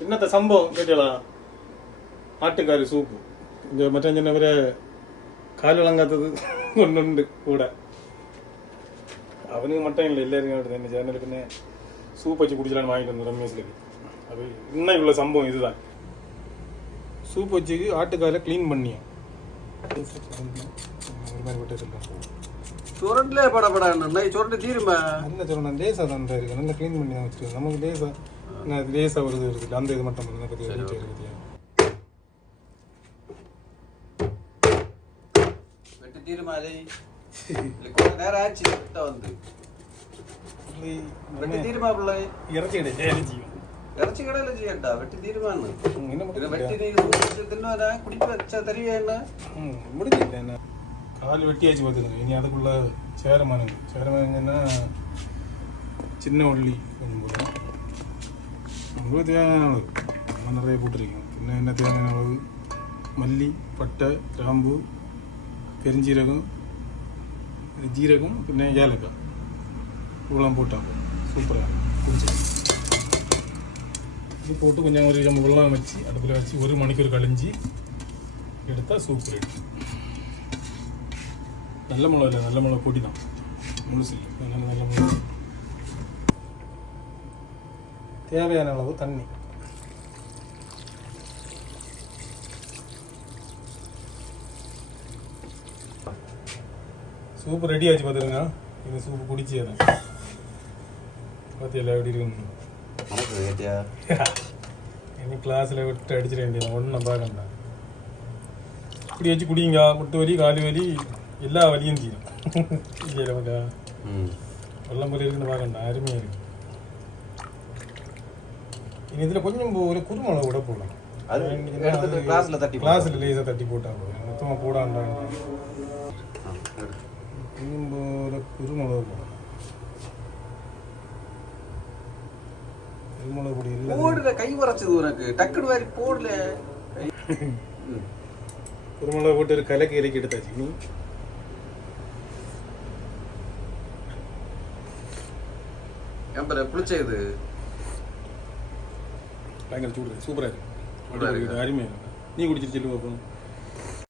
ഇന്നത്തെ സംഭവം കേട്ടിയടാ ആട്ടുകാർ സൂപ്പ് മറ്റേ ഞാൻ അവരെ കാലുളങ്ങാത്തത് കൊണ്ടുണ്ട് കൂടെ അവന് മട്ടനില്ല എല്ലാവരും കേട്ടത് എൻ്റെ ചേട്ടനെ പിന്നെ സൂപ്പ് വെച്ച് കുടിച്ചിലാണ് വാങ്ങിക്കുന്നത് റമേസിലേക്ക് അത് ഇന്നായുള്ള സംഭവം ഇതുതാണ് சூப் வச்சு ஆட்டுக்காயில க்ளீன் பண்ணியும் சுரண்டிலே படப்படா சுரண்டு தீருமா அந்த சுரண்டா லேசா தான் இருக்கு நல்லா க்ளீன் பண்ணி தான் வச்சுருக்கோம் நமக்கு லேசா நான் இதுலேயே சவர் இருக்குல்ல அந்த இது மட்டும் பண்ண பற்றி வீட்டில் இருக்குதியா தீர்மாரி கொஞ்ச நேரம் ஆச்சு கிட்ட வந்து വെട്ടി തീരുമാ പിള്ളേ ഇറച്ചി ഇറച്ചി കടയിൽ ചെയ്യണ്ട വെട്ടി തീരുമാനം വെട്ടി തിന്നുവാനാ കുടിപ്പ് വെച്ച തരുകയാണ് മുടിക്കില്ല കാൽ വെട്ടിയാച്ച് பார்த்துருந்தோம் இனி அதுக்குள்ள சேரமானங்கள் சேரமானங்கன்னா சின்ன உள்ளி கொஞ்சம் போடணும் உங்களுக்கு தேவையான அளவு. நம்ம நிறைய போட்டிருக்கோம். இன்னும் என்ன தேவையான அளவு? மல்லி பட்டை கிராம்பு பெருஞ்சீரகம் ஜீரகம் பின்ன ஏலக்காய். இவ்வளோ போட்டாங்க சூப்பராக குடிச்சு இது போட்டு கொஞ்சம் ஒரு நம்ம வச்சு அடுப்பில் வச்சு ஒரு மணிக்கூர் கழிஞ்சு எடுத்தால் சூப் ரெடி நல்ல மிளகு இல்லை நல்ல மிளகு பொடி தான். முழுசு இல்லை. அதனால் நல்ல மிளகு. தேவையான அளவு தண்ணி. சூப் ரெடி ஆச்சு பார்த்துருங்க இது சூப் குடிச்சே தான் பார்த்தியல்ல எப்படி இருக்குன்னு. இனி கிளாஸில் விட்டு அடிச்சிட வேண்டியது. ஒன்றும் பார்க்கண்டா இப்படி வச்சு குடிங்க. முட்டு வலி காலு வலி எல்லா வலியும் தீரும். இல்லையா நமக்கா? வெள்ளம் போல இருக்குன்னு பார்க்கண்டா அருமையாக இருக்கு. இனி இதில் கொஞ்சம் ஒரு குருமிளகு கூட போடலாம். அது எடுத்துட்டு கிளாஸ்ல தட்டி கிளாஸில் லேசாக தட்டி போட்டா போதும். மொத்தமாக போடாண்டாங்க. கொஞ்சம் போல குருமிளகு போடலாம். குருமிளகு பொடி இல்லை. போடுல கை வரைச்சது உனக்கு. டக்குனு மாதிரி போடல. குருமிளகு போட்டு ஒரு கலக்கி இறக்கி எடுத்தாச்சு நீ புளிச்ச இது. பயங்கர சூடு சூப்பராக இருக்கு சூப்பரா இருக்கு. அருமையாக இருக்கு